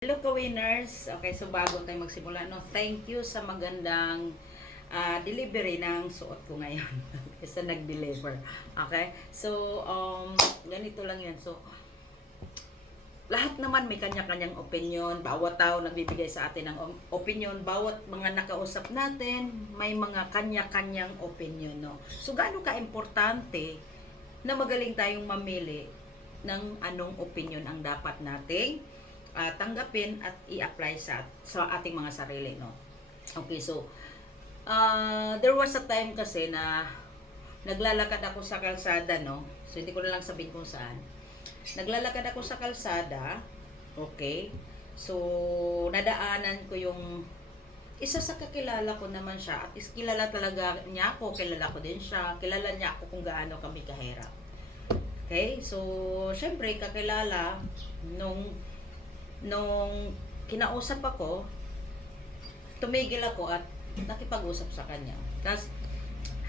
Hello ka-winners! Okay, so bago tayo magsimula, no, thank you sa magandang delivery ng suot ko ngayon. Sa nag-deliver. Okay? So, ganito lang yan. So, lahat naman may kanya-kanyang opinion. Bawat tao nagbibigay sa atin ng opinion. Bawat mga nakausap natin, may mga kanya-kanyang opinion, no? So, gaano ka-importante na magaling tayong mamili ng anong opinion ang dapat nating tanggapin at i-apply sa ating mga sarili, no? Okay, so there was a time kasi na naglalakad ako sa kalsada, no? So hindi ko na lang sabihin kung saan. Naglalakad ako sa kalsada, okay? So nadaanan ko yung isa sa kakilala ko naman siya, at is kilala talaga niya ako, kilala ko din siya, kilala niya ako kung gaano kami kahirap. Okay? So syempre kakilala nung kinausap ako, tumigil ako at nakipag-usap sa kanya. Tapos,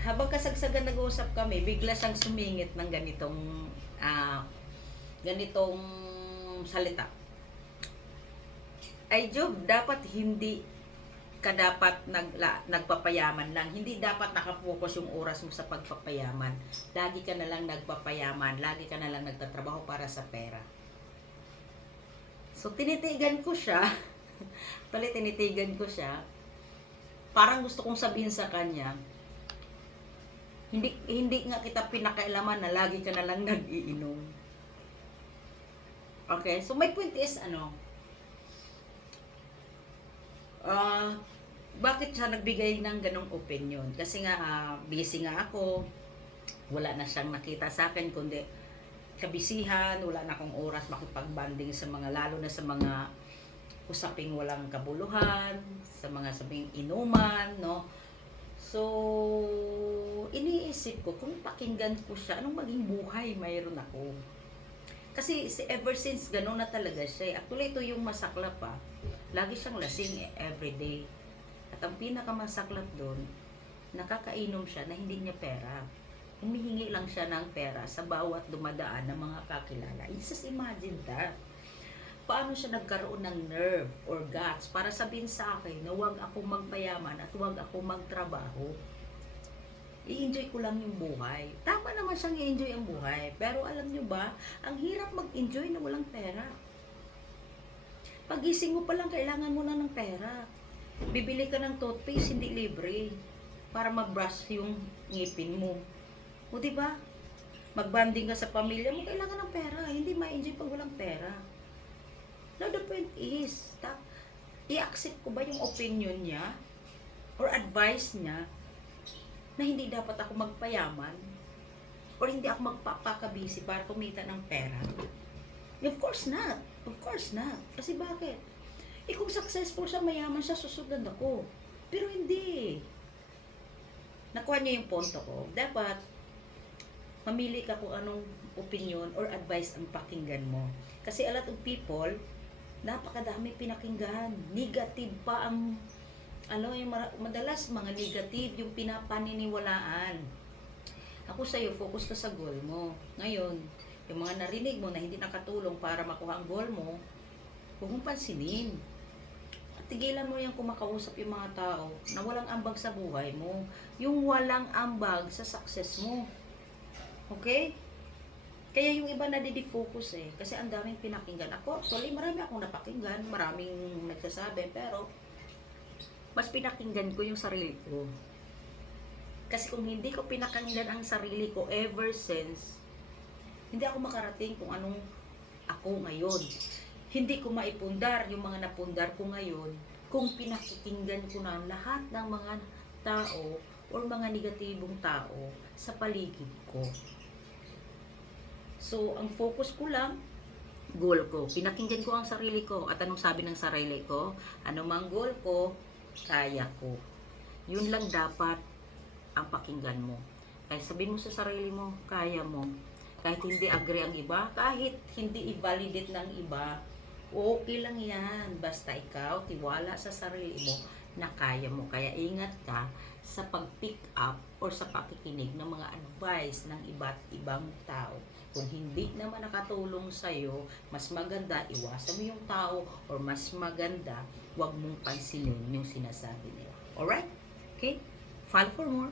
habang kasagsagan nag-uusap kami, bigla siyang sumingit ng ganitong salita. Ay, Job, dapat hindi ka dapat nagpapayaman lang. Hindi dapat nakapokus yung oras mo sa pagpapayaman. Lagi ka na lang nagpapayaman. Lagi ka na lang nagtatrabaho para sa pera. So, tinitigan ko siya. Tinitigan ko siya. Parang gusto kong sabihin sa kanya, hindi nga kita pinakailaman na lagi ka na lang nag-iinom. Okay? So, my point is, bakit siya nagbigay ng ganong opinion? Kasi nga, busy nga ako. Wala na siyang nakita sa akin, kundi kabisihan, wala na akong oras makipag-banding sa mga, lalo na sa mga usaping walang kabuluhan, sa mga sabing inuman, no? So, iniisip ko, kung pakinggan ko siya, anong maging buhay mayroon ako? Kasi ever since, gano'n na talaga siya. Actually, ito yung masaklap pa. Lagi siyang lasing everyday. At ang pinakamasaklap doon, nakakainom siya na hindi niya pera. Humihingi lang siya ng pera sa bawat dumadaan ng mga kakilala. Just imagine that. Paano siya nagkaroon ng nerve or guts para sabihin sa akin na huwag ako magpayaman at huwag ako magtrabaho. I-enjoy ko lang yung buhay. Tama naman siyang i-enjoy ang buhay. Pero alam nyo ba, ang hirap mag-enjoy na walang pera. Pagising mo pa lang, kailangan mo na ng pera. Bibili ka ng toothpaste, hindi libre. Para mag-brush yung ngipin mo. O diba? Magbanding ka sa pamilya mo, kailangan ng pera. Hindi ma-enjoy pag walang pera. Now the point is, i-accept ko ba yung opinion niya or advice niya na hindi dapat ako magpayaman or hindi ako magpapakabisi para kumita ng pera? Of course not. Of course not. Kasi bakit? Kung successful siya, mayaman siya, susundan ako. Pero hindi. Nakuha niya yung punto ko. Dapat mamili ka kung anong opinion or advice ang pakinggan mo. Kasi a lot of people, napakadami pinakinggan. Negative pa ang, yung madalas mga negative yung pinapaniniwalaan. Ako sa'yo, focus ka sa goal mo. Ngayon, yung mga narinig mo na hindi nakatulong para makuha ang goal mo, huwag mong pansinin. At tigilan mo yung kumakausap yung mga tao na walang ambag sa buhay mo. Yung walang ambag sa success mo. Okay? Kaya yung iba nadidefocus kasi ang daming pinakinggan. Ako, actually, marami akong napakinggan, maraming nagsasabi, pero mas pinakinggan ko yung sarili ko. Kasi kung hindi ko pinakinggan ang sarili ko ever since, hindi ako makarating kung anong ako ngayon. Hindi ko maipundar yung mga napundar ko ngayon kung pinakikinggan ko na lahat ng mga tao or mga negatibong tao sa paligid ko. So, ang focus ko lang, goal ko. Pinakinggan ko ang sarili ko. At anong sabi ng sarili ko? Ano mang goal ko, kaya ko. Yun lang dapat ang pakinggan mo. Kaya sabihin mo sa sarili mo, kaya mo. Kahit hindi agree ang iba, kahit hindi i-validate ng iba, okay lang yan. Basta ikaw, tiwala sa sarili mo na kaya mo. Kaya ingat ka sa pag-pick up or sa pakikinig ng mga advice ng iba't ibang tao. Kung hindi naman nakatulong sa'yo, mas maganda iwasan mo yung tao or mas maganda wag mong pansinin yung sinasabi nila. Alright? Okay? Follow for more.